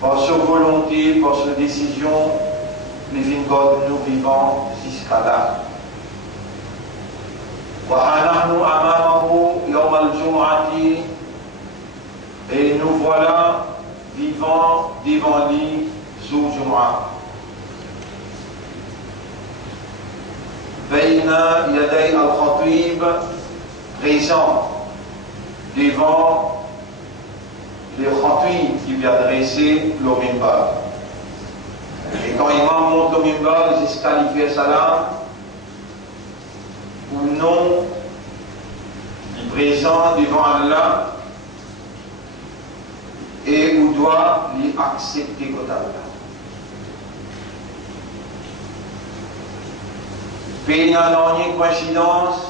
par sa volonté, par sa décision, les vignes nous vivons jusqu'à là. Et nous voilà vivant devant lui jour Jumu'ah. Bayna yaday al-khatib, présent devant le khatib qui vient dresser le mimbar. Et quand l'imam monte le mimbar jusqu'à lui faire salam, ou non, il est présent devant Allah et où doit lui accepter comme Allah. Pena non coïncidence,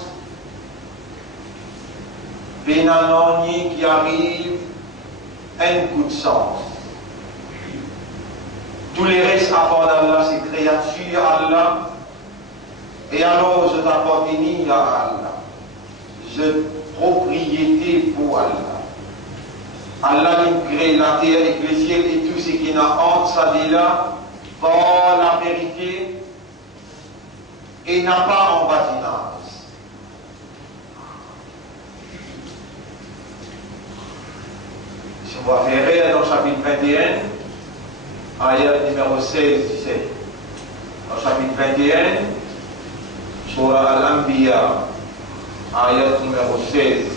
pena non qui arrive un coup de sens. Tous les restes à part d'Allah, c'est créature Allah. Et alors je t'appartiens à Allah. Je propriété pour Allah. Allah qui crée la terre et le ciel et tout ce qui n'a entre ça dit là, par la vérité, et n'a pas en bâtinage. Si on va faire dans le chapitre 21, ayat numéro 16-17. Dans le chapitre 21, Surah Al-Anbiya, ayat numéro 16-17.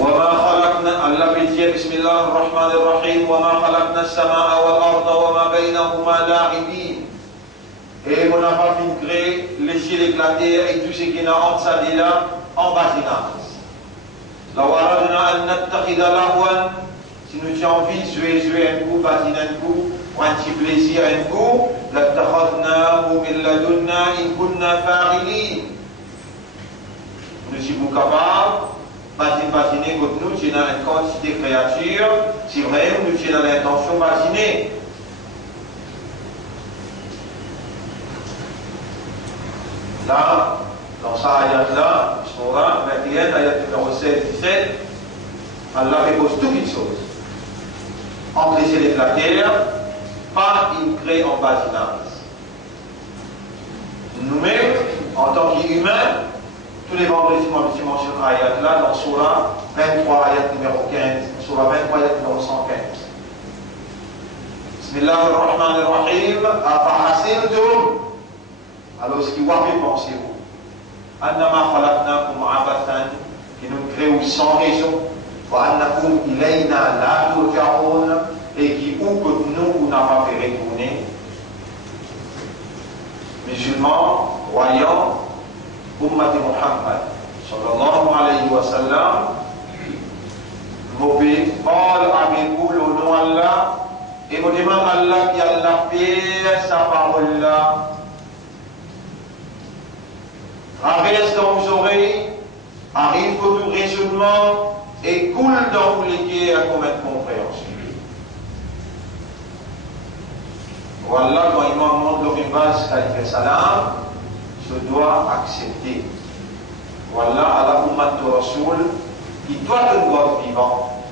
وما خلقنا الله بيتي بسم الله الرحمن الرحيم وما خلقنا السماء والأرض وما بينهما لاعبين. Et on n'a pas pu créer les ciels et la terre et tout ce qui est entre ça et là en bâtinage. لو أردنا أن نتخذ لهوا, si nous avons envie de jouer un coup, bâtir un coup, ou un petit plaisir un coup, لاتخذناه من لدنا إن كنا فاعلين. Nous sommes capables bâtiner comme nous, c'est dans une quantité de créatures, c'est vrai, nous sommes dans l'intention de bâtiner. Là, dans sa ayat-là, Surah 21, ayat numéro 16-17, Allah repose toutes les choses. Entre les ciels et la terre, pas une crée en bâtinage. Nous-mêmes, en tant qu'humains, tous les vendredis, moi, je mentionne ayat là, dans Surah 23, ayat numéro 15, Surah 23, ayat numéro 115. Bismillahirrahmanirrahim, afahasibtum. Alors, ce qui va faire penser vous, annama khalaqnakum abathan, qui nous créons sans raison, wa annakum ilayna la turja'un, et qui ou que nous n'a pas fait retourner. Musulmans, croyants, Ummati Muhammad, sallallahu alayhi wa sallam, mauvais, parle avec vous le nom Allah, et vous demandez à Allah qui a la paix, sa parole là. Traverse dans vos oreilles, arrive au tout raisonnement et coule dans vos légués à commettre compréhension. Voilà, quand Imam montre le rivage qui fait salam, je dois accepter. Voilà, à la Ummat de Rasoul, qui doit te voir vivant.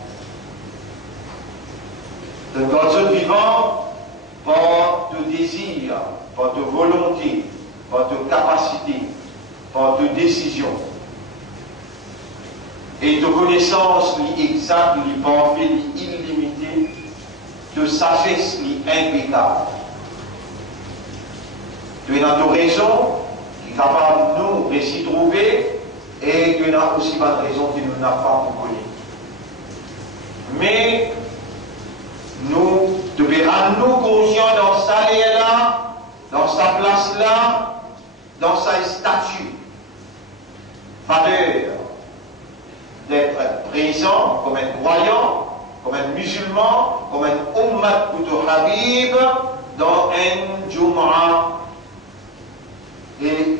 De God vivant par de désir, par de volonté, par de capacité, par de décision et de connaissance exacte, parfaite, illimitée, de sagesse impeccable. Tu as notre raison qui est capable de nous réussir trouver et tu as aussi pas de raison qui nous n'a pas connue. Mais nous devons rendre conscients dans sa lieu là, dans sa place là, dans sa statue. Valeur d'être présent comme un croyant, comme un musulman, comme un ummat ou habib dans un Jumu'ah. Et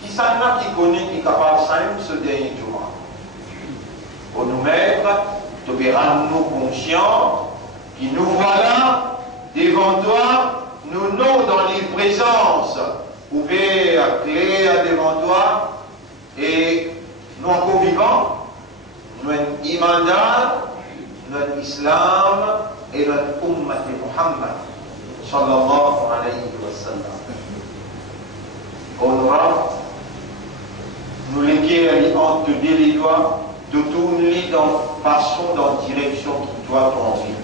qui s'en a qui connaît, qui est capable de savoir ce dernier Jumu'ah. Pour nous mettre, de rendre nous conscients, qui nous voilà devant toi, nous nous dans les présences, ouverts, clairs devant toi, et nous encore vivants, nous sommes imandats, nous sommes islam et notre ummat de Muhammad sallallahu alayhi wa sallam. Honorable, nous les entre les doigts de tout les dans façon dans direction qui doit tomber.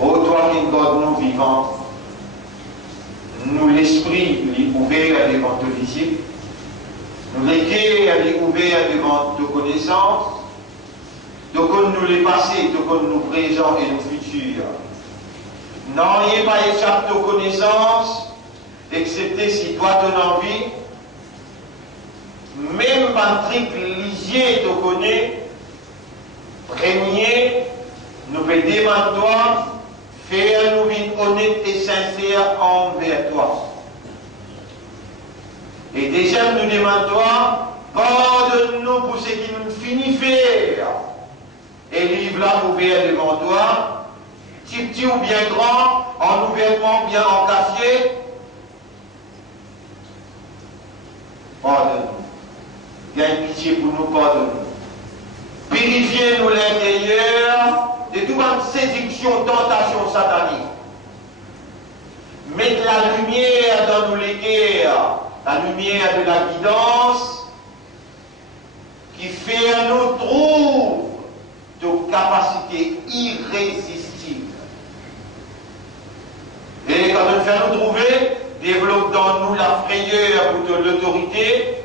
Ô toi qui nous vivants, nous l'esprit les ouvert devant te visite, nous les cœurs les ouvert devant te connaissance, de nous les passés, de nous présents et nos futurs. N'ayez pas échappé aux connaissances, excepté si toi ton envie, même Patrick Lisier te connaît, régner, nous peut demander toi, faire nous vie honnête et sincère envers toi. Et déjà nous demandons toi, pardonne-nous pour ce qui nous finit faire. Et livre-la ouvert devant toi, petit ou bien grand, en ouvertement bien encafié. Pardonne-nous. Il y a une pitié pour nous, pardonne-nous. Purifiez-nous l'intérieur de toute séduction, tentation satanique. Mettez la lumière dans nos cœurs, la lumière de la guidance, qui fait à nous trouver de capacités irrésistibles. Et quand nous faisons nous trouver, développe dans nous la frayeur pour l'autorité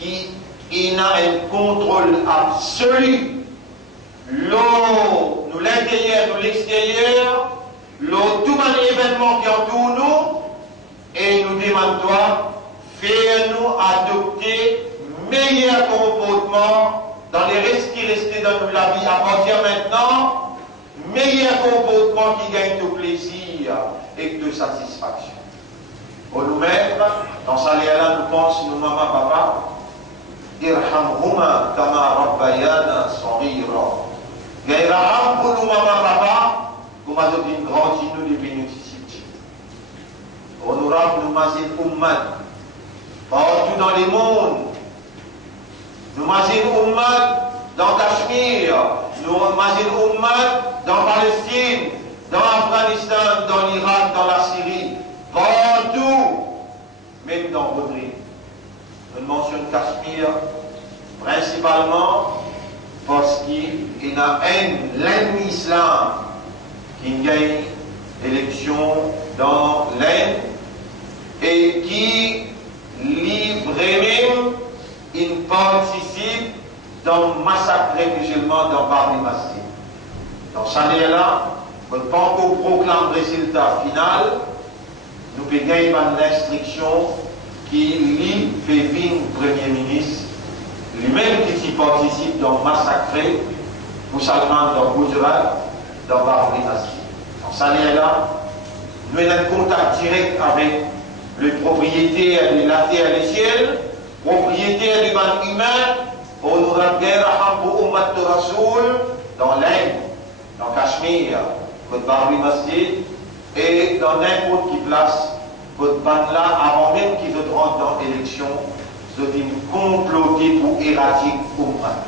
qui a un contrôle absolu. L'eau, nous l'intérieur, nous l'extérieur, l'eau, tout un événement qui entoure nous, et nous demande toi, fais-nous adopter meilleur comportement dans les restes qui restaient dans la vie à partir maintenant, meilleur comportement qui gagne de plaisir et de satisfaction. Pour nous mettre dans sa là, nous pensons, nous maman, papa, irhamhuma kama rabbayana saghira. Irham pour nous maman, papa, vous m'avez dit une grande nous de bénéficité. Honorable, nous mazin ummat, partout dans les mondes. Nous mazin ummat dans Cachemire, nous mazin ummat dans Palestine, dans l'Afghanistan, dans l'Irak, dans la Syrie, partout, même dans Rodrigue. Nous mentionnons Cachemire principalement parce qu'il y a l'Inde islam qui gagne l'élection dans l'Inde et qui livre même une participe dans le massacre musulman dans Paris Masjid. Dans cette année-là, on ne peut pas encore proclamer le résultat final, nous pouvons gagner une instruction qui lui fait venir Premier ministre, lui-même qui participe dans le massacre pour Salman dans Gujarat, dans Paris Masjid. Dans cette année-là, nous avons un contact direct avec le propriétaire de la terre et du ciel, propriétaire du ban humain, honorable Gairaham pour Ummat Rasoul, dans l'Inde, dans Cachemire, votre Paris Masjid, et dans n'importe qui place, votre ban là, avant même qu'ils rentrent dans l'élection, vous êtes comploté pour éradiquer Ummat.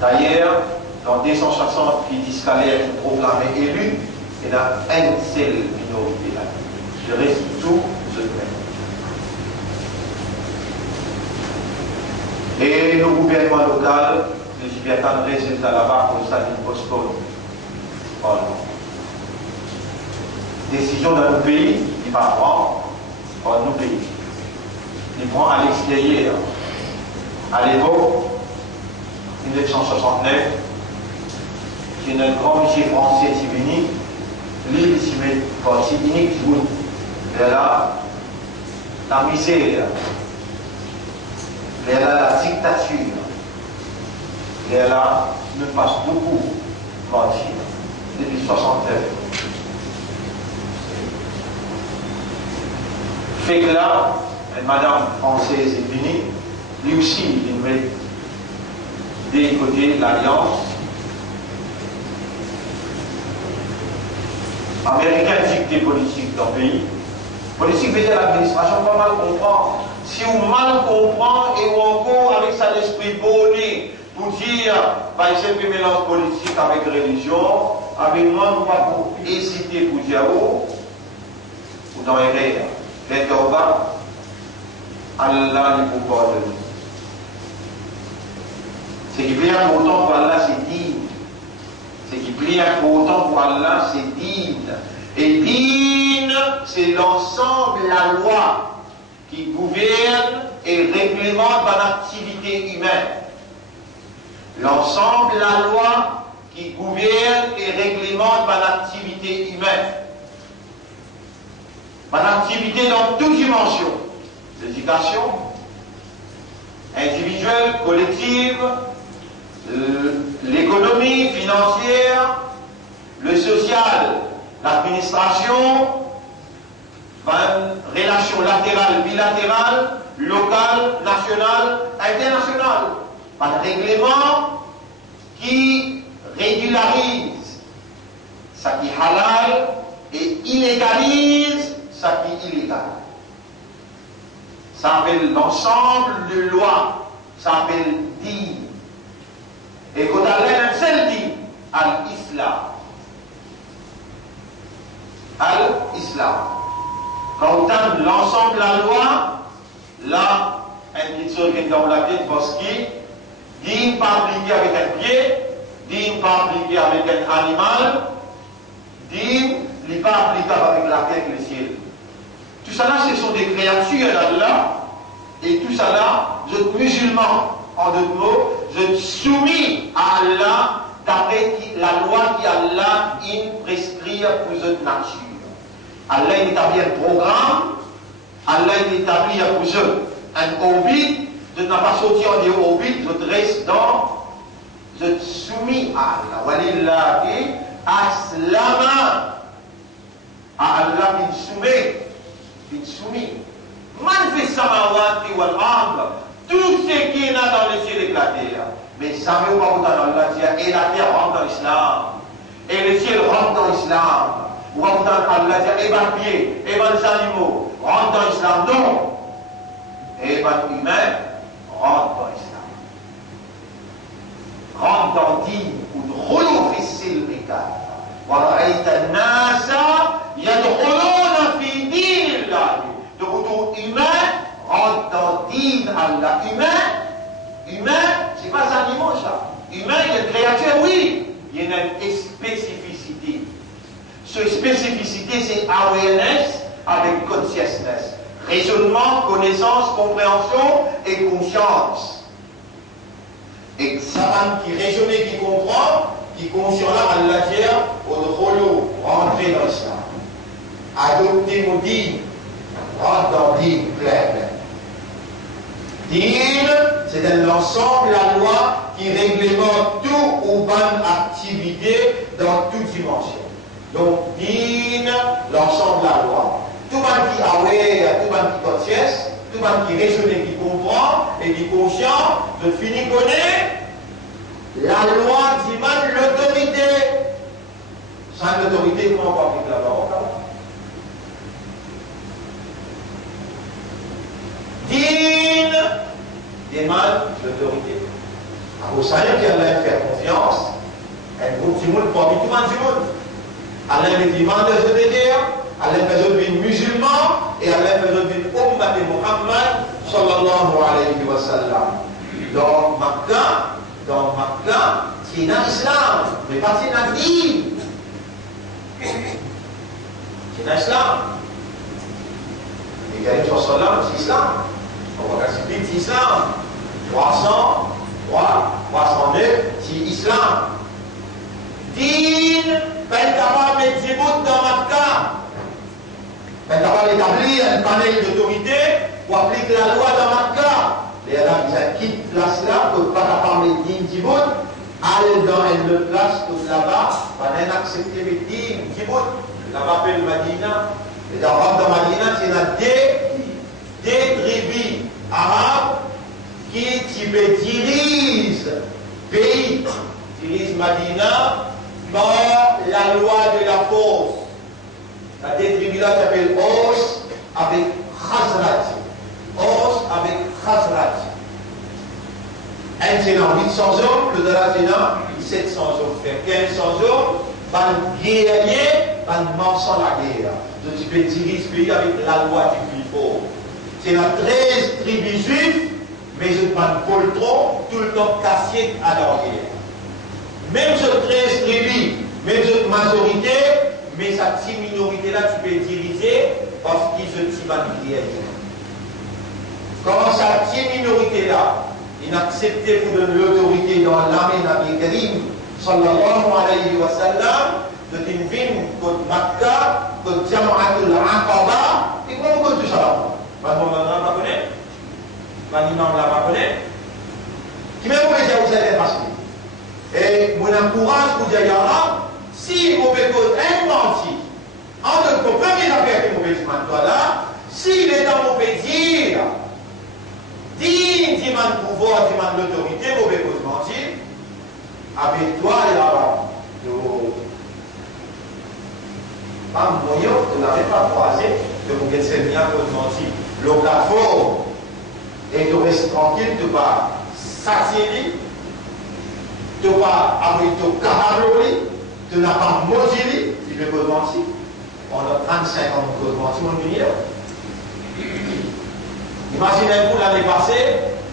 D'ailleurs, dans 260 qui disent qu'elle est proclamée élue, il y a une seule minorité là. Le reste, tout se fait. Et le gouvernement local, je vais attendre le résultat là-bas pour ça d'une postpone. Voilà. Décision dans nos pays, il va prendre dans nos pays. Il prend à l'extérieur. À l'époque, 1969, c'est notre grand monsieur français qui est venu, lui, il s'y met parti unique, et là, la misère, et là, la dictature, et là, nous passe beaucoup parti depuis 69. Fait que là, une madame française est venue, lui aussi, il met des côtés l'alliance. Américain dicté politique dans le pays. Politique veut dire l'administration, pas mal comprendre. Si on mal comprend et on encore avec ça l'esprit bonnet, pour dire, par exemple, mélange politique avec religion, avec moi, pas pour hésiter pour dire, ou dans les rêves, les tawbah, Allah ne peut pas de nous. Ce qui prie important pour Allah, c'est digne. Ce qui prie important pour Allah, c'est digne. Et digne, c'est l'ensemble, la loi qui gouverne et réglemente l'activité humaine. L'ensemble, la loi qui gouverne et réglemente l'activité humaine. L'activité dans toutes dimensions. L'éducation, individuelle, collective, l'économie financière, le social, l'administration, relations latérales, bilatérales, locales, nationales, internationales. Un règlement qui régularise ce qui est halal et illégalise ce qui est illégal. Ça s'appelle l'ensemble de lois, ça s'appelle din. Et quand Allah est seul dit, al-Islam. Al-Islam. Quand on donne l'ensemble de la loi, là, une petite chose qui est dans la tête, parce qu'il dit pas appliquer avec un pied, dit pas appliquer avec un animal, dit pas appliquer avec la terre et le ciel. Tout ça là, ce sont des créatures d'Allah, et tout ça là, vous êtes musulmans. En d'autres mots, je suis soumis à Allah d'après la loi qui Allah prescrit pour votre nature. Allah établit un programme, Allah établit pour eux un orbite, je n'ai pas sorti en des orbites, je reste dans, je suis soumis à Allah. Walillahi aslama. À Allah bin soumis. Man fi samawati wal ard. Tout ce qui est là dans les cieux et la terre. Mais ça ne veut pas vous dans Allah dire, et la terre rentre dans l'islam. Et le ciel rentre dans l'islam. Ou vous dans Allah dire, et les pieds, et les animaux rentrent dans l'islam. Non. Et les humains rentrent dans l'islam. Rentrent dans din, ou d'khulu fi silmi kaffa. Wa ra'ayta an-nasa yadkhuluna fi dinillahi. Donc tout humain rentre dans din Allah. Humain, c'est pas un animal ça. Humain, il y a une créature, oui. Il y a une spécificité. Cette spécificité, c'est awareness avec consciousness. Raisonnement, connaissance, compréhension et conscience. Et ça, qui raisonne et qui comprend, qui conscient là, Allah dit, au rôle, rentrer dans l'islam. Adopter mon din, rentre dans le din plein. Din, c'est un ensemble, la loi qui réglemente tout ou bonne activité dans toute dimension. Donc, din, l'ensemble de la loi. Tout le monde qui a tout le monde qui conscience, tout le monde qui raisonne, qui comprend et qui est conscient, de finir connaître la loi demande l'autorité. Sans l'autorité, comment on va appliquer la loi? Din demande l'autorité. Vous savez qu'Allah fait confiance. Un groupe du monde, parmi tout le monde. Allah me demande de se dire, Allah fait besoin d'un musulman et Allah fait besoin d'une ummat de Muhammad sallallahu alayhi wa sallam. Dans Makkah, c'est dans l'islam, mais pas c'est dans l'île. C'est dans l'islam. Et Karim sallam, c'est l'islam. On va casser vite, c'est l'islam. 309, c'est l'islam. Din, ben capable de dire dans Makkah. Ben capable d'établir un panel d'autorité pour appliquer la loi dans Makkah. Les Arabes, ils quittent place là pour ne pas parler din Djibout, aller dans une autre place, tout là-bas, pour n'accepter le din Djibout. Là-bas, appelle Madina. Les Arabes dans Madina, c'est des tribus arabes qui dirigent le pays, dirigent Madina par la loi de la force. La tribus là s'appelle Os avec Khazraj. Os avec Khazraj. Un sénat 800 hommes, le de la sénat 700 hommes, faire 1500 hommes, van guerrier, van marchand la guerre. Donc tu peux diriger ce pays avec la loi du plus fort. C'est la 13 tribus juives, mais je prends poltron tout le temps cassé à l'arrière. Même ce 13 tribus, même cette majorité, mais cette petite minorité-là, tu peux diriger parce qu'ils se tirent de guerre. Quand cette petite minorité-là, il a accepté pour donner l'autorité dans l'armée Nabi Karim, sallallahu alayhi wa sallam, de Tinvin, contre Makkah, contre Jama'atul Aqaba, et comment on compte tout ça? Maintenant, on va connaître. Maintenant, on va connaître. Qui m'a dit que vous allez passer? Et mon encourage pour dire, si vous pouvez un menti, en tant que premier affaire que vous pouvez dire là, s'il est dans mon dire, digne du pouvoir, de l'autorité, vous pouvez mentir, avec toi et là-bas. Pas moyen, vous n'avez pas croisé, que vous êtes bien pour mentir. Le cas fort, et de rester tranquille, de ne pas s'attirer, de ne pas avoir de caraboli, de ne pas maudire, il peut vous mentir. Pendant 35 ans, vous pouvez mentir, mon milieu. Imaginez-vous l'année passée,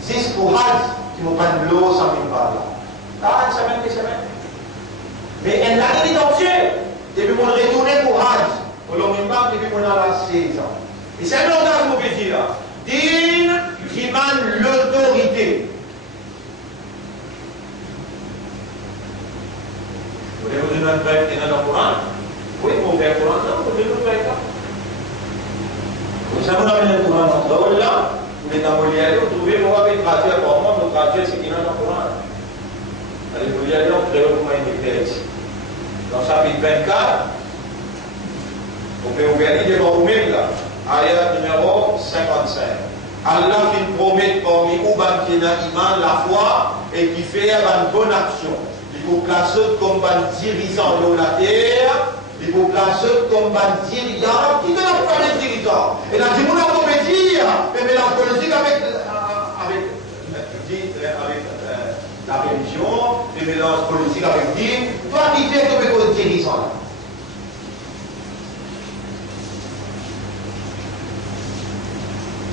10 pour Hajj, qui m'ont pas de l'eau, 100 000 balles. Là, une semaine, des semaines. Mais elle l'a dit entière. Depuis qu'on retourné pour Hajj, on l'a même pas depuis qu'on a 16 ans. Et c'est un langage qu'on peut dire. Din qui mène l'autorité. Vous voulez vous donner un frère qui est dans le Coran? Oui, mon frère Coran, non, vous voulez vous faire ça? Vous savez, on a mis le Coran dans le là, vous êtes dans le lieu, vous trouvez, vous avez traduit pour moi, vous traduisez ce qui est dans le Coran. Allez, vous y allez, on crée le Coran ici. Dans le chapitre 24, vous pouvez ouvrir devant vous-même là, ayat numéro 55. Allah qui promet parmi vous qui n'a iman la foi et qui fait une bonne action. Il faut placer comme un dirigeant de la terre, il faut placer comme un dirigeant qui ne l'a pas les dirigeants. Et là, si vous l'avez dire, mais mélange politique avec la religion, le mélange politique avec Dieu, toi qui fais comme un dirigeant.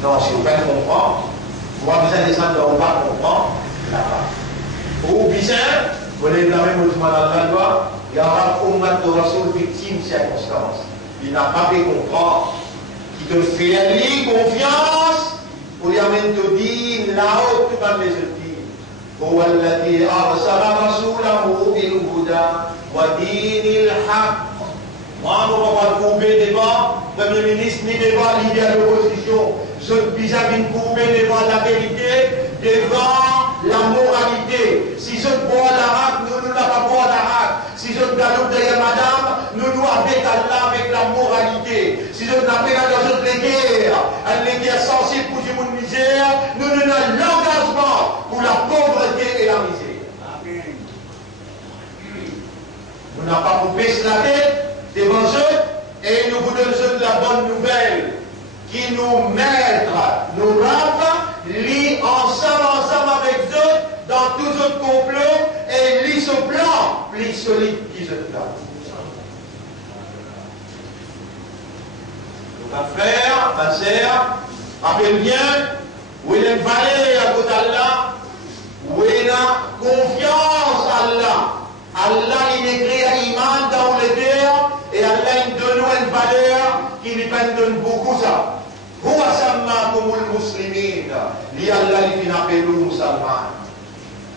Non, si vous pouvez comprendre, vous avez besoin de descendre dans le bas comprendre, là-bas. Ou bien, vous voulez blâmer Moutouman al-Radwa, il y aura un ummat de Rasoul victime de circonstances. Il n'a pas pu comprendre. Qui te fait confiance, pour lui amener te dire, là-haut, tu vas me dire. هو الذي أرسل رسوله بالهدى ودين الحق. Moi, je ne vais pas couper devant le Premier ministre ni devant l'idée de l'opposition. Je suis vis-à-vis couper devant la vérité, devant la moralité. Si je bois l'arabe, nous ne l'avons pas boire l'arabe. Si je galope derrière madame, nous nous avec Allah, avec la moralité. Si je n'appelle pas dans notre guerre, une guerre sensible pour du monde misère, nous nous avons l'engagement pour la pauvreté et la misère. Nous n'avons pas coupé la tête devant eux et nous vous donnons la bonne nouvelle qui nous mettent, nous rend, lit ensemble avec eux dans tout autre complot et lit ce plan plus solide qui se plan. Donc, ma frère, ma sœur, rappelle bien, où il est valé à côté d'Allah, où il a confiance à Allah. Allah, il est créé à iman dans les terres et Allah, il donne une valeur qui lui donne beaucoup ça. هو سماكم المسلمين li Allah il finit appelé musulman.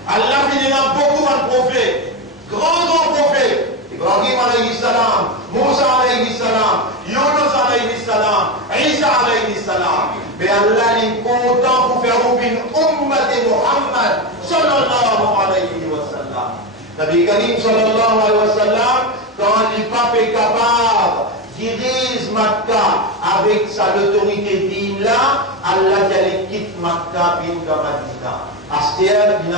Allah finit beaucoup de prophètes, grand prophète. Ibrahim alayhi salam, Moussa alayhi salam, Yunus alayhi salam, Isa alayhi salam. Mais Allah est content pour faire une ummat de Muhammad sallallahu alayhi wa sallam. Nabi Karim sallallahu alayhi wa sallam, quand le pape est capable dirige Makkah avec sa autorité divine là, Allah quitte Makkah bin Madina. Astir il a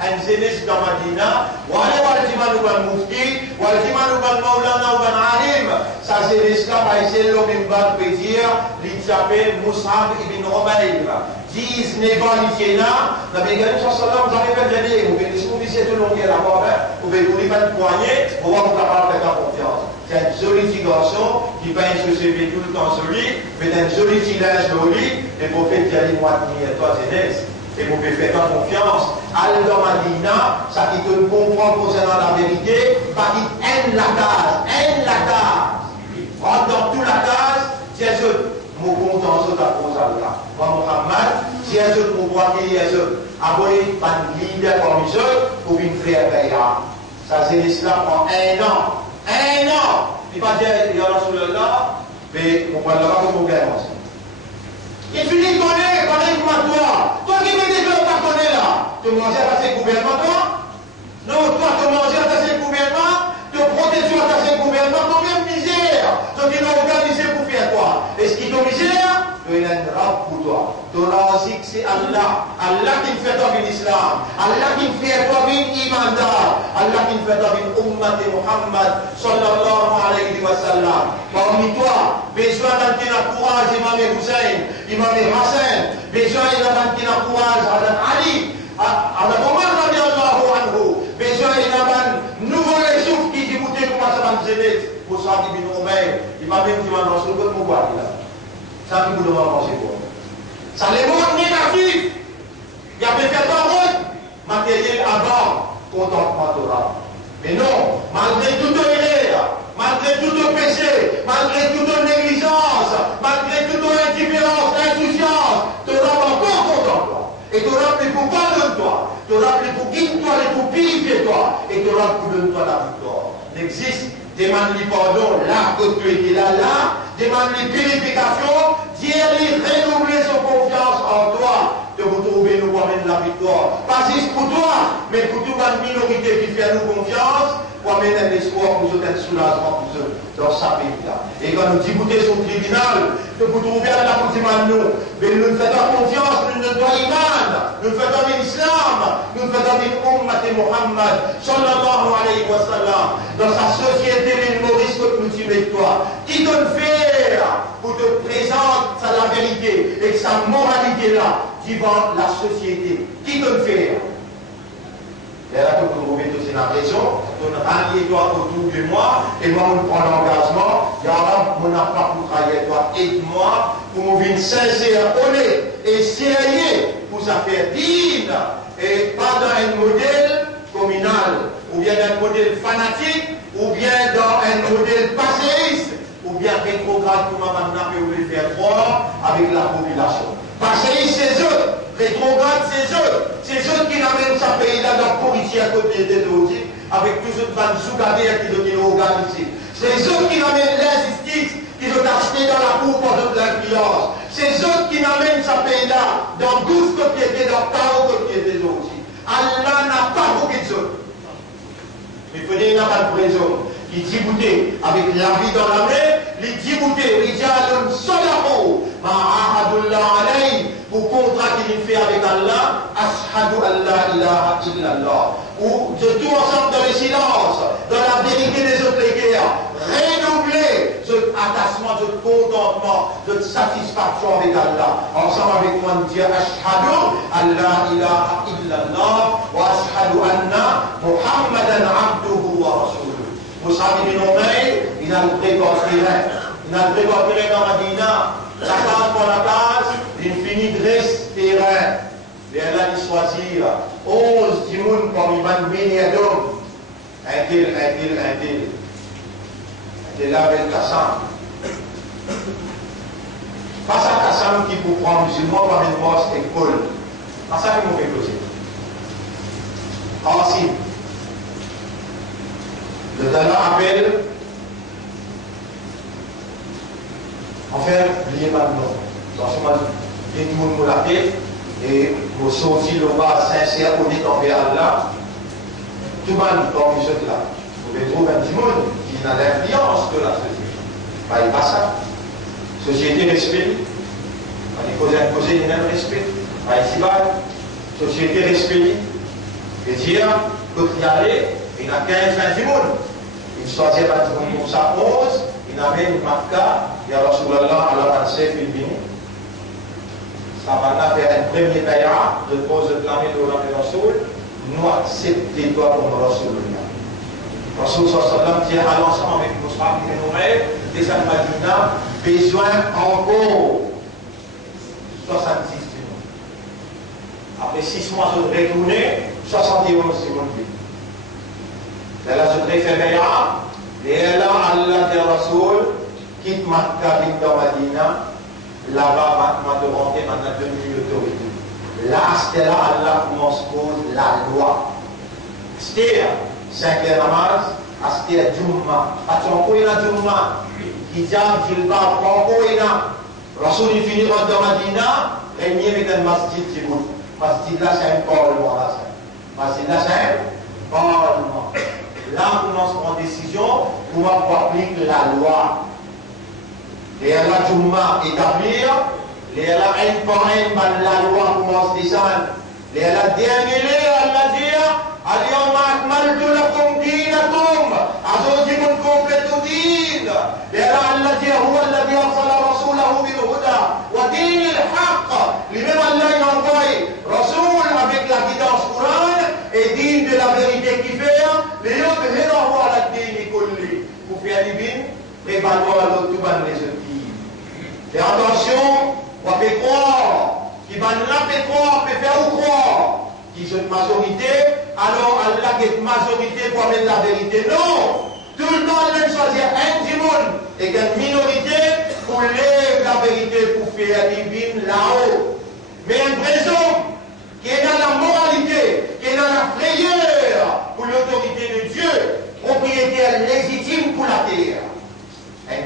un jeunesse dans Madina, wala waltiman ban mufti, waltiman ban maulana ban alim. Sa jeunesse là va essayer le même bas de dire, il s'appelle Mus'ab ibn Umayr. 10 négociés là, dans les gars, vous avez fait des vous pouvez discuter tout le long de la mort, vous pouvez vous faire une poignée, vous voir vous capable de faire confiance. C'est un joli petit garçon qui peint sur ses pieds tout le temps joli, fait un joli petit linge joli, et le prophète dit à moi, toi, Zénès, et vous pouvez faire confiance. Allez dans Madina, ça qui te comprend concernant la vérité, pas qui aime la case, rentre dans toute la case, tiens, mon content, à cause Allah. Moi, Mohamed, si un autre mon voit qu'il y a abonné par une leader comme eux, pour une frère Bayra. Ça, c'est l'islam en un an. Un an! Il va dire, il y a Rasulallah, mais on va là-bas comme on gagne aussi. Il finit de connaître toi. Toi qui me dis que tu ne connais là, tu manges à tes gouvernements, toi? Non, toi, tu manges à tes gouvernements, tu protèges à tes gouvernements, combien de misère? Donc, ils ont organisé pour faire quoi? Est-ce qu'ils ont misère? Il y a un rap pour toi. Ton razik, c'est Allah. Allah qui fait toi une islam. Allah qui fait toi une imandar. Allah qui fait toi une ummat de Muhammad sallallahu alayhi wa sallam. Parmi toi, besoin d'un courage, Imam Hussein, Imam Hassan. Besoin d'un courage, Adam Ali. Adam Omar radiallahu anhu. Besoin d'un nouveau souffle qui dit, vous comment ça va me gêner. Pour ça, il dit, il m'a même dit, Rasul, que vous voyez là. Ça qui vous demande manger quoi. Ça les montre négatifs. Il y avait fait un route matériel avant, contentement Torah. Mais non, malgré toute erreur, malgré tout péché, malgré toute négligence, malgré toute indifférence, insouciance, Torah va encore content. Et Torah plus pour pardonne-toi. Torah plus pour guide-toi et pour purifier-toi. Et Torah pour donne-toi la victoire. N'existe. Demande lui pardon, là que tu étais là, demande lui purification, dis-lui renouveler son confiance en toi, de vous trouver nous amène la victoire. Pas juste pour toi, mais pour toute une minorité qui fait nous confiance, pour amener un espoir, pour un soulagement pour eux dans sa pays là. Et quand nous débouter son tribunal, de vous trouver à la coutume à nous, mais nous ne faisons confiance, nous ne doit iman, nous faisons l'islam, nous faisons l'ummat de Muhammad, sallallahu alayhi wa sallam, dans sa société, les Maurice que nous tu mets toi, qui donne faire pour te présenter la vérité et sa moralité là, devant la société, qui donne faire. Et là, que vous trouvez tous la raison, donc ralliez-toi autour de moi, et moi, on prend l'engagement, il y aura mon appart pour travailler, toi, aide-moi, pour me venir sincère, honnête et sérieux, pour ça faire digne, et pas dans un modèle communal, ou bien un modèle fanatique, ou bien dans un modèle passéiste, ou bien rétrograde pour maintenant que vous voulez faire croire avec la population. Passéiste, c'est eux. Rétrograde, c'est eux qui n'amènent sa pays là dans la politique à côté des autres, avec tous ceux qui ont organisé. C'est eux qui n'amènent l'injustice, qui ont acheté dans la cour pour toute l'influence. C'est eux qui n'amènent sa pays là dans 12 propriétés, dans 40 propriétés des autres. Allah n'a pas beaucoup de eux. Il faut dire qu'il n'a pas de prison. Il dit bouter avec la vie dans la main, il dit bouter, il dit à l'homme solapo, ma'ahadullah alayhi, pour contrat qu'il fait avec Allah, ashadu Allah ilaha illallah. Ou de tout ensemble dans le silence, dans la vérité des autres guerres, renouveler ce attachement, ce contentement, cette satisfaction avec Allah. Ensemble avec moi, nous dire ashadu Allah ilaha illallah, wa ashadu anna Muhammadan abduhu wa rasuluhu. Moussa bin Omeir, il a le préparé. Il a le préparé dans Madina. La case pour la case, il finit de terrain. Et elle a dit choisir 11 timouns parmi 20 milliers d'hommes. Un tel. C'est là avec Kassam. Pas ça Kassam qui vous prend musulman par une mosque et Paul. Pas ça qui m'ont fait causer. Ensuite, le talent appelle, enfin, n'oubliez pas le nom. Franchement, tout le monde me l'appelle, et vous sortir le bas sincère, honnête envers Allah. Tout le monde parmi ceux là. Vous pouvez trouver un petit monde qui a l'influence de la société. Pas il passe ça. Société respect. Il faut imposer un respect. Pas ici bas. Société respect. Et dire, quand il y aller, il y a 15-20 monde. Il choisit un monde pour sa 11, il amène une marque, il y a Rasulallah à la 27 il vient. ça va faire un premier bayat, de pose de la main de la Rasoul, nous acceptons toi comme Rasoul. Rasoul sallam tient à l'ensemble avec Moussa qui est nommé, des Al-Madina, besoin encore 66 secondes. Après 6 mois, je devrais tourner, 71 secondes. Et là, je devrais faire bayat, et là, Allah dit Rasoul, quitte Makkah, vite dans Madina, là-bas, maintenant, de rentrer, maintenant, devenu l'autorité. Là, c'était là, Allah commence à poser la loi. C'était 5 namaz, c'était Jumma. Attention, il y a Jumma. Hijab, Jilbab, il y a. Rasoul, il finit dans Madina, et il y a un masjid, masjid là, c'est un parlement. Masjid là, c'est un parlement. Là, on commence à prendre décision pour appliquer la loi. Et la Jumma établir, et la un par un, la loi commence à descendre. Et la dernière, Allah dit, اليوم أكملت لكم دينكم أزوجكم كوفلة دين لأن الذي هو الذي أرسل رسوله بالهدى ودين الحق لمن الله ينطي رسول avec la guidance Coran et digne de la vérité qui fait ليظهره على الدين كله pour faire du bien prévaloir l'autre les autres. Et attention, on fait croire qui va là fait croire, peut faire ou croire qui sont une majorité, alors Allah qui est une majorité pour amener la vérité. Non! Tout le temps, Allah choisit un monde et qu'une minorité pour lire la vérité, pour faire divine là-haut. Mais un présent qui est dans la moralité, qui est dans la frayeur pour l'autorité de Dieu, propriétaire légitime pour la terre.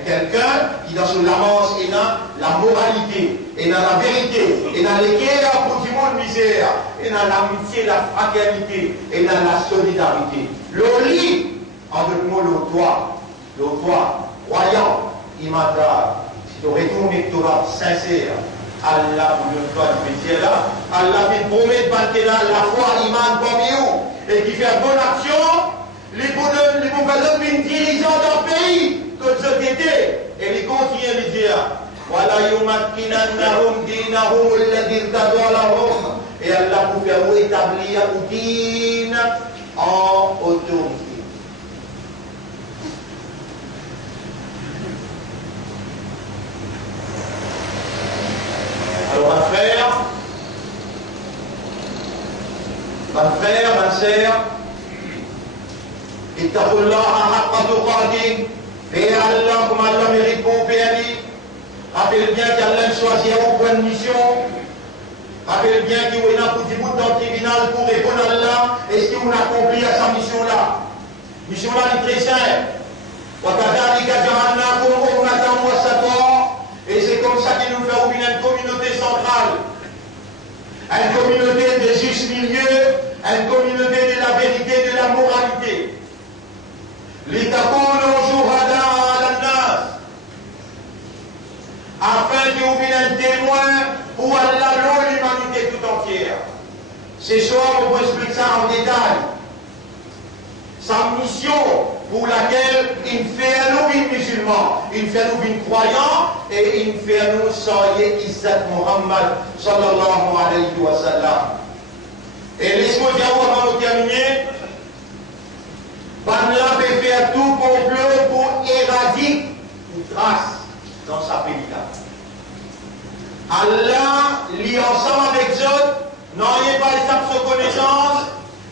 Quelqu'un qui dans son avance est dans la moralité, et dans la vérité, et dans l'équerre pour du monde misère, et dans l'amitié, la fraternité, et dans la solidarité. Le lit, en d'autres mots, le toit, croyant, immatable, si tu retournes et que tu vas sincère, Allah pour le toit du métier là, Allah fait promettre la foi, l'iman parmi vous, et qui fait bonne action, les bons dirigeants d'un pays, toute société, et il continue à dire voilà yumakkinannahum dinahum alladhi irtada lahum, et Allah pour faire établir un din en autorité. Alors ma frère, ma sœur, ittaqullaha haqqa tuqatih. Et Allah, comme Allah mérite pour pays, rappelle bien qu'Allah choisit au point de mission, rappelle bien qu'il y a pour du bout dans le tribunal pour répondre à Allah, est-ce qu'on a accompli à sa mission-là? Mission-là est très simple. Et c'est comme ça qu'il nous fait ouvrir une communauté centrale, une communauté de juste milieu, une communauté de la vérité, de la moralité. Afin qu'il y ait un témoin pour Allah, l'humanité tout entière. Ce soir, on peut expliquer ça en détail. Sa mission pour laquelle il fait à nous musulmans, il fait à nous croyants et il fait à nous soyez Issat Muhammad sallallahu alayhi wa sallam. Et laisse-moi dire avant de terminer. Allah peut faire tout complot pour éradiquer une trace dans sa pays-là. Allah lie ensemble avec eux, n'ayez pas étape de connaissance,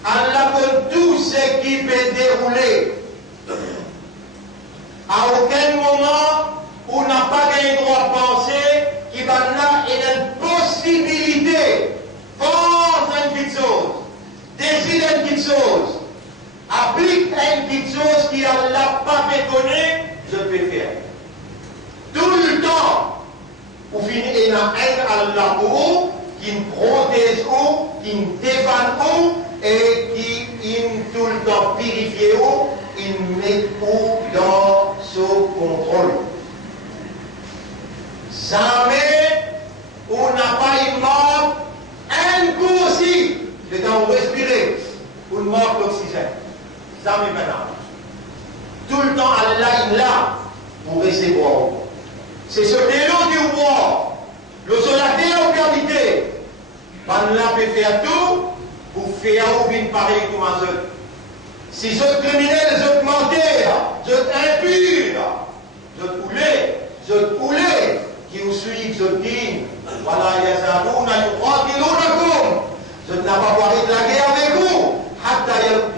Allah connaît tout ce qui peut dérouler. À aucun moment, on n'a pas gagné droit de penser qu'il va là une possibilité. Pense à une petite chose, décide une petite chose. Applique à une petite chose qui Allah pas fait connaître, je peux faire. Tout le temps, vous finissez dans un Allah qui nous protège, qui nous défend, et qui nous tout le temps purifie, il met dans son contrôle. Jamais on n'a pas une mort, un coup aussi, c'est quand on respire, on manque l'oxygène. Jamais maintenant. Tout le temps, Allah est là pour recevoir. C'est ce vélo du roi. Le soldat au permité. On l'a peut faire tout pour faire une pareil comme un autre. Si ce criminel, je mentais, je impur, je poulet, qui vous suit, je dis, voilà, je n'ai pas parlé de la guerre avec vous. Hatta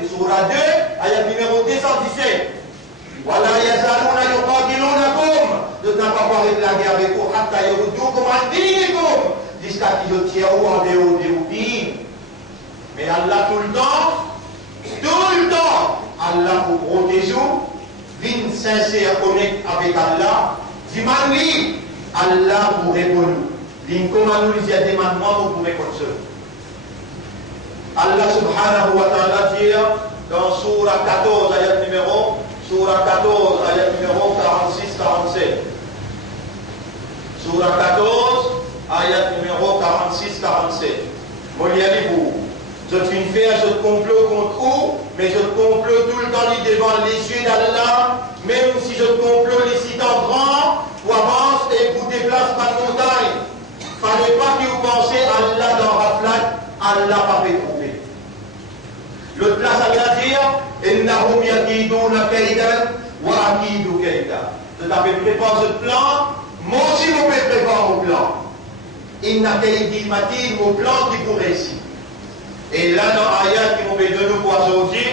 Surah 2, ayat numéro 217. Voilà, je n'ai pas parlé de la guerre avec vous. Hatta Yarudoukum Andinikum. Jusqu'à qui je tiens en dehors des routines. Mais Allah tout le temps, Allah vous protège, vine sincère, honnête avec Allah, dis-moi, Allah vous répond. Vine comme nous les demandements, vous pouvez continuer. Allah subhanahu wa ta'ala dit dans Surah 14, ayat numéro 46-47. Surah 14, ayat numéro 46-47. Molialibou. Je suis une faire, je complot contre vous, mais je complot tout le temps devant les yeux d'Allah, même si je complot les sites en grand, vous avance et vous déplace par montagne. Fallait pas que vous pensez Allah dans la flaque, Allah pas fait trouver. L'autre place Allah dit, Innahum yakiduna kaidan wa akidu kaida. Je t'appelle prépare ce plan, moi aussi je peux préparer mon plan. Inna kaidi matin, mon plan qui pourrait réussir. Et là, dans Ayat qui m'ont fait de nous aujourd'hui,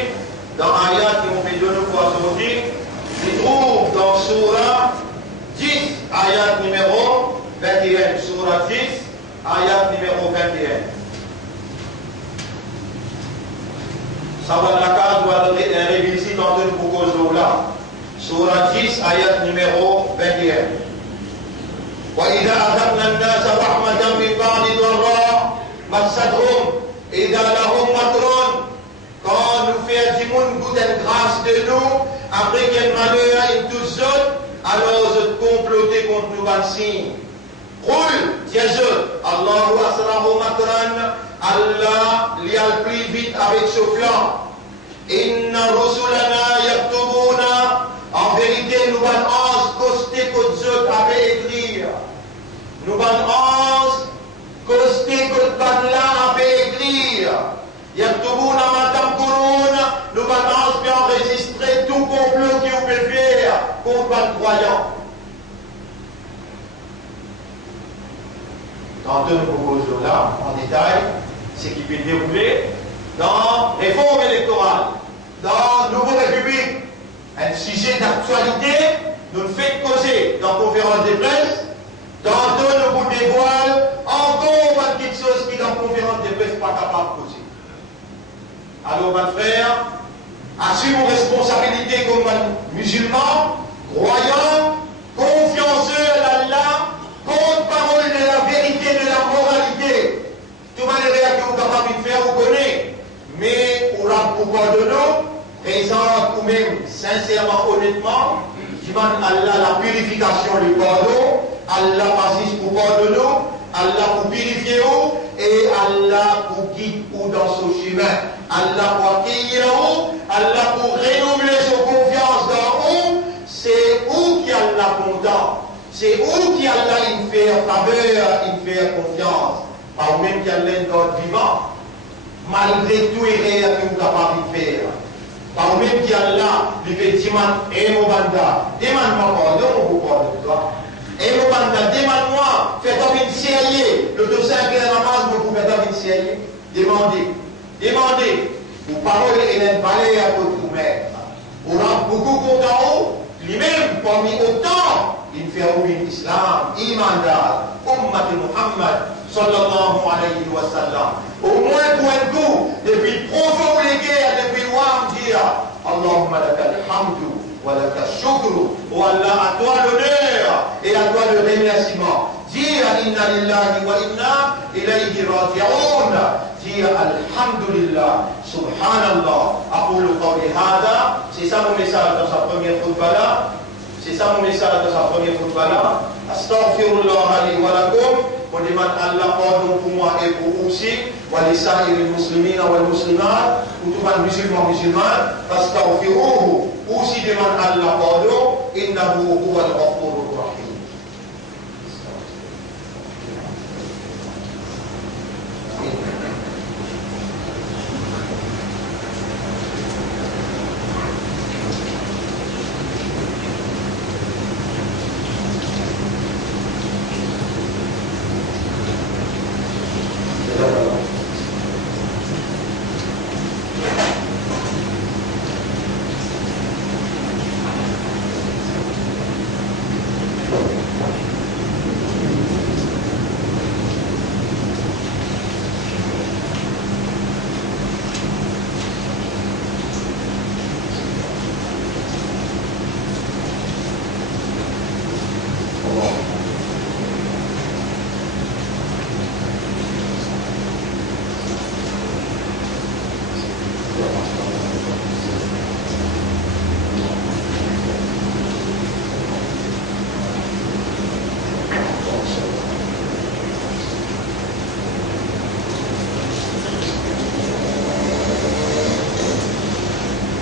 il trouve dans Surah 10, Ayat numéro 21. Surah 10, Ayat numéro 21. Ça va la case doit donner un révisite dans une cause là. Surah 10, Ayat numéro 21. وإذا أذقنا الناس رحمة من بعد ضراء مستهم إذا لهم مكر. Quand nous faisons du monde goût d'une grâce de nous, après quel malheur ils tous autres, alors je comploter contre nous vaccins. Roule, tiens-je, Allahu asrahu makran, Allah l'y a le plus vite avec ce plan. Inna rusulana yaktubuna, en vérité nous allons coster qu'aux autres avec écrire. Nous allons coster qu'aux là avec écrire. Yaktubuna matamkurun, nous allons bien enregistrer tout complot qui vous peut faire contre le croyant. Dans deux propositions là, en détail, ce qui peut dérouler dans réforme électorale, dans Nouvelle République, un sujet d'actualité, nous le fait causer dans conférence de presse, dans deux nous vous dévoile encore quelque chose qui dans conférence de presse pas capable de causer. Alors, mon frère, assume vos responsabilités comme musulman, croyant, confianceux à Allah, porte-parole de la vérité, de la moralité. Tout manière que vous êtes capable de faire, vous connaissez. Mais pour la pouvoir de nous, présente ou même sincèrement, honnêtement, demande Allah la purification du pardon, Allah passe pour pardonner, Allah pour purifier vous, et Allah pour guider vous dans son chemin. Allah pour accueillir vous, Allah pour renouveler son confiance dans vous, c'est vous qui Allah content. C'est vous qui Allah il fait faveur, il fait confiance. Pas vous-même qui Allah une God vivant, malgré tout et rien que vous êtes capable de faire. Pas vous-même qui Allah lui fait demande, et mon banda, demande-moi pardon, vous pardonne toi. Et mon banda, demande-moi, fais-toi une série, le dossier qui est la masse, vous pouvez faire une série. Demandez. Vous parlez et n'êtes pas allé à votre mère. On a beaucoup content, lui-même, parmi autant, il fait ouvrir l'islam, imandal, ummat Muhammad, sallallahu alayhi wa sallam. Au moins pour un coup, depuis profond les guerres, depuis Wam dire, Allahumma laka alhamdu, wa laka shukru, oh Allah, à toi l'honneur et à toi le remerciement. Dire inna lillahi wa inna ilayhi raji'un. Dire alhamdulillah, subhanallah, aqulu qawli hada. C'est ça mon message dans sa première khutbah là. Astaghfirullah li wa lakum. On demande Allah pardon pour moi et pour vous aussi. Wa li sa'iril muslimina wal muslimat. Pour tout le musulman. Astaghfiruhu. Aussi demande Allah pardon. Innahu huwal ghafurur rahim.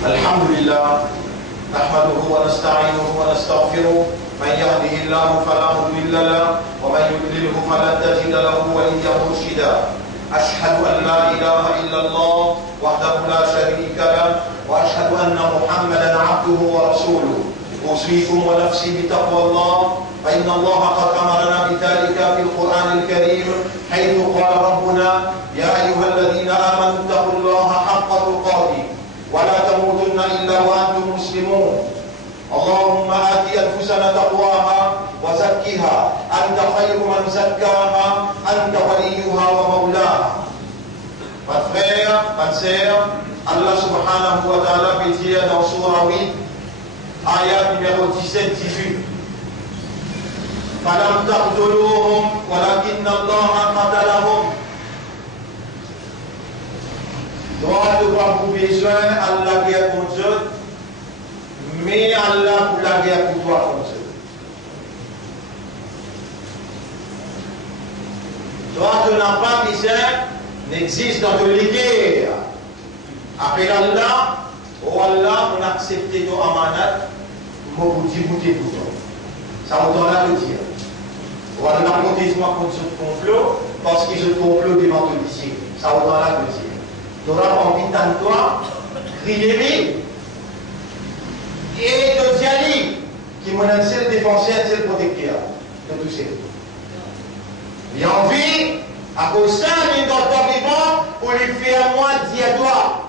الحمد لله نحمده ونستعينه ونستغفره من يهده الله فلا مضل له ومن يضلله فلن تجد له وليا مرشدا أشهد أن لا إله إلا الله وحده لا شريك له وأشهد أن محمدا عبده ورسوله أوصيكم ونفسي بتقوى الله فإن الله قد أمرنا بذلك في القرآن الكريم حيث قال ربنا يا أيها الذين آمنوا اتقوا الله حق تقاته ولا تموتن إلا وأنتم مسلمون اللهم آت أنفسنا تقواها وزكها أنت خير من زكاها أنت وليها ومولاها. Mes frères, mes sœurs, Allah subhanahu wa ta'ala peut dire dans Surah 8, ayat numéro 17-18, فَلَمْ تَقْتُلُوهُمْ وَلَكِنَّ اللَّهَ قَتَلَهُمْ. Droit de quoi vous besoin, Allah guerre contre eux, mais Allah pour la guerre pour toi contre eux. Toi, tu n'as pas besoin, n'existe dans toutes les guerres. Après Allah, oh Allah, on a accepté nos amanats, mon bouti bouté pour toi. Ça autant là le dire. Oh Allah, protège-moi contre ce complot, parce que ce complot devant te ici. Ça autant là le dire. Tu auras envie de toi, crier et de Diali, qui est mon seul défenseur, seul protecteur de tous ces deux. Il a envie, à cause de ça, il doit être vivant pour lui faire moi dire toi.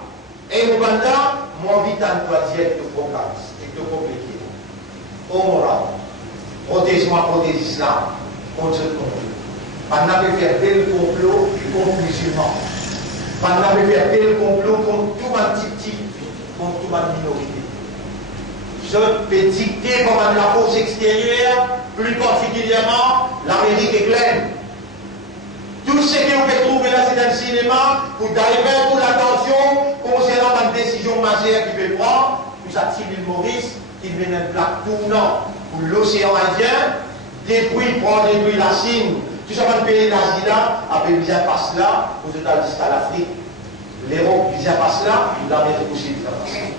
Et nous bandons, moi envie de toi dire de programme et de compliquer. Au moral, protège-moi, protège l'islam contre ce complot. Pendant que faire tel complot contre musulman. Pendant que faire tel complot contre tout ma petit, contre toute ma minorité. Je peux dicter comme la force extérieure, plus particulièrement l'Amérique est claire. Tout ce que vous pouvez trouver là, c'est dans le cinéma, pour d'arriver pour l'attention concernant la décision majeure qu'il peut prendre, nous attire l'île Maurice, qui vient d'un plaque tournant pour l'océan Indien, depuis la Chine, tout ça va le pays l'Asie là, après bien passe là, aux États-Unis jusqu'à l'Afrique, l'Europe bien passe là, l'Amérique aussi bien passe là.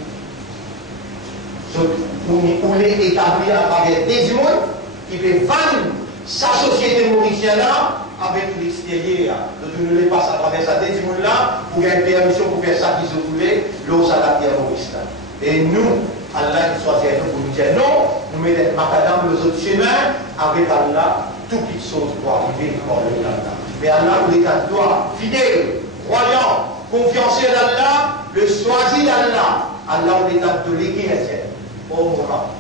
Pour les établir à travers des mondes qui peut vendre sa société mauricienne là avec l'extérieur. Donc nous les passe à travers ça des mondes là pour gagner une permission pour faire ça qu'ils ont voulu, l'eau à la terre mauricienne. Et nous, Allah qui choisit nous pour nous dire non, nous mettons macadam les autres chemins avec Allah, toute petite chose pour arriver dans le Canada. Mais Allah vous les toi, fidèle, croyant, confiancé d'Allah, le choisi d'Allah, Allah vous les de l'église. Oh moral,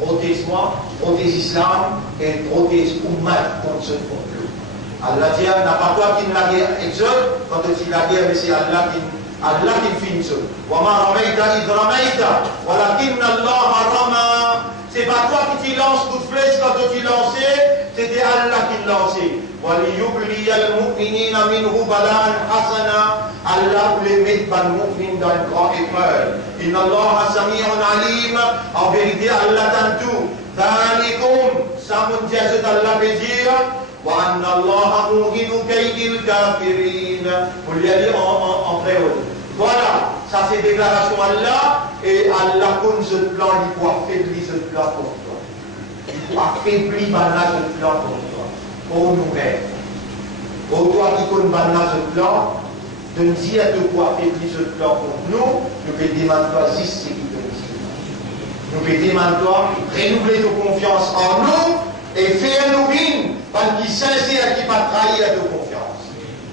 protège-moi, protège l'islam et protège Ummah contre ce complot. Allah dit, n'a pas toi qui n'a guerre exode, quand tu dis la guerre, mais c'est Allah qui finit ça. Wama ramaita id ramaita, walakinna Allah rama. C'est pas toi qui t'y lances coup de flèche quand tu t'y lançais, c'était Allah qui lançait. وَلِيُبْلِيَ الْمُؤْمِنِينَ مِنْهُ بَلَاءً حَسَنًا. Allah voulait mettre les mu'mins dans une grande épreuve. Inna Allah sami'un alim. En vérité, Allah t'aime tout. ذَلِكُمْ Samun Dieu d'Allah veut dire وَأَنَّ اللَّهَ مُوهِنُ كَيْدِ الْكَافِرِينَ. Vous lui allez en créole. Voilà, ça c'est déclaration Allah. Et Allah connaît ce plan, il faut affaiblir ce plan pour toi. Il faut affaiblir ce plan pour toi. Oh nous-mêmes, oh toi qui connais ce plan, de nous dire de quoi affaiblir ce plan pour nous, nous pouvons demander juste ce qui te dit. Nous pouvons demander, renouveler ta confiance en nous et faire nous vivre par qui sincère qui va trahir ta confiance.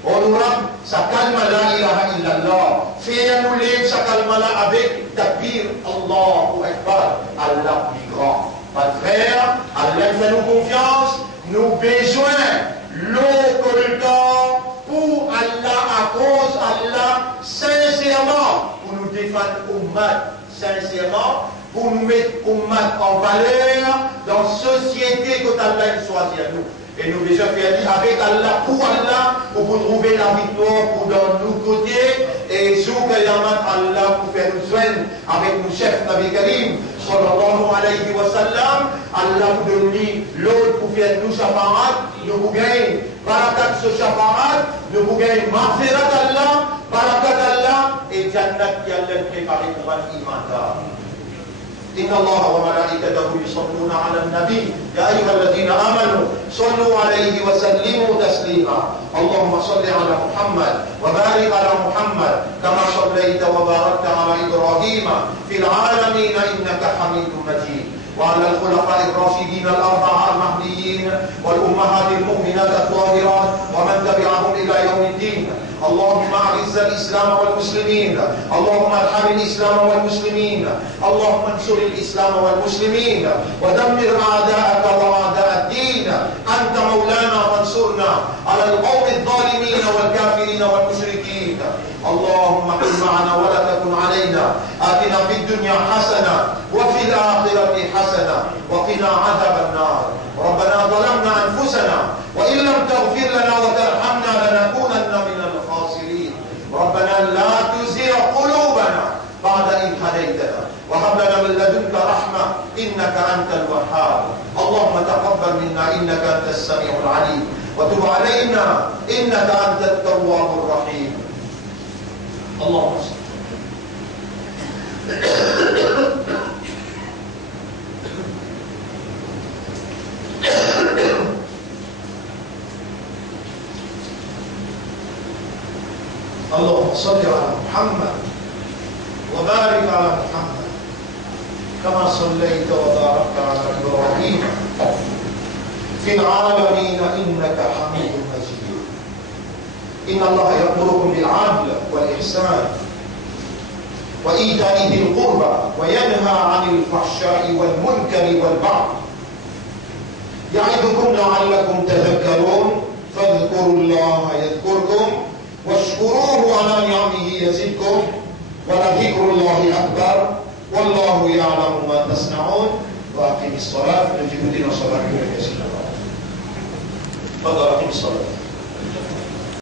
Oh nous ça calme la ilaha illallah. Faire nous lève ça calme là avec takbir Allahu Akbar, Allah plus grand. Pas frère, Allah fait nous confiance. Nous besoin l'eau que le temps pour Allah, à cause Allah, sincèrement, pour nous défendre Ummah, sincèrement, pour nous mettre Ummah en valeur dans la société que Allah choisit à nous. Et nous besoin faire avec Allah, pour trouver la victoire, pour dans nos côtés, et sous Allah, pour faire nous soigner avec nos chefs Nabi Karim, sallallahu alayhi wa sallam, Allah vous donne l'autre pour faire nous shafarat, nous vous gagnons barakat ce shafarat, nous vous gagnons maghfirat Allah, barakat Allah, et jannat qui allait préparer pour l'iman. إن الله وملائكته يصلون على النبي يا أيها الذين آمنوا صلوا عليه وسلموا تسليما اللهم صل على محمد وبارك على محمد كما صليت وباركت على إبراهيم في العالمين إنك حميد مجيد وعلى الخلفاء الراشدين الأربعة المهديين والأمهات المؤمنات الطاهرات ومن تبعهم إلى يوم الدين اللهم أعز الإسلام والمسلمين اللهم ارحم الإسلام والمسلمين اللهم انصر الإسلام والمسلمين ودمر أعداءك وأعداء الدين أنت مولانا فانصرنا على القوم الظالمين والكافرين والمشركين اللهم كن معنا ولا تكن علينا آتنا في الدنيا حسنة وفي الآخرة حسنة وقنا عذاب النار ربنا ظلمنا أنفسنا وإن لم تغفر لنا وترحمنا لنكونن من الخاسرين ربنا لا تزغ قلوبنا بعد إذ هديتنا وهب لنا من لدنك رحمة إنك أنت الوهاب اللهم تقبل منا إنك أنت السميع العليم وتب علينا إنك أنت التواب الرحيم اللهم صل اللهم صل على محمد وبارك على محمد كما صليت وباركت على إبراهيم في العالمين إنك حميد مجيد إن الله يأمركم بالعدل والإحسان وإيتاء ذي القربى وينهى عن الفحشاء والمنكر والبغي يعظكم لعلكم تذكرون فاذكروا الله يذكركم واشكروه على نعمه يزدكم ولذكر الله أكبر والله يعلم ما تصنعون وأقم الصلاة لجهودنا صلاة كثيرة. تفضل أقم الصلاة.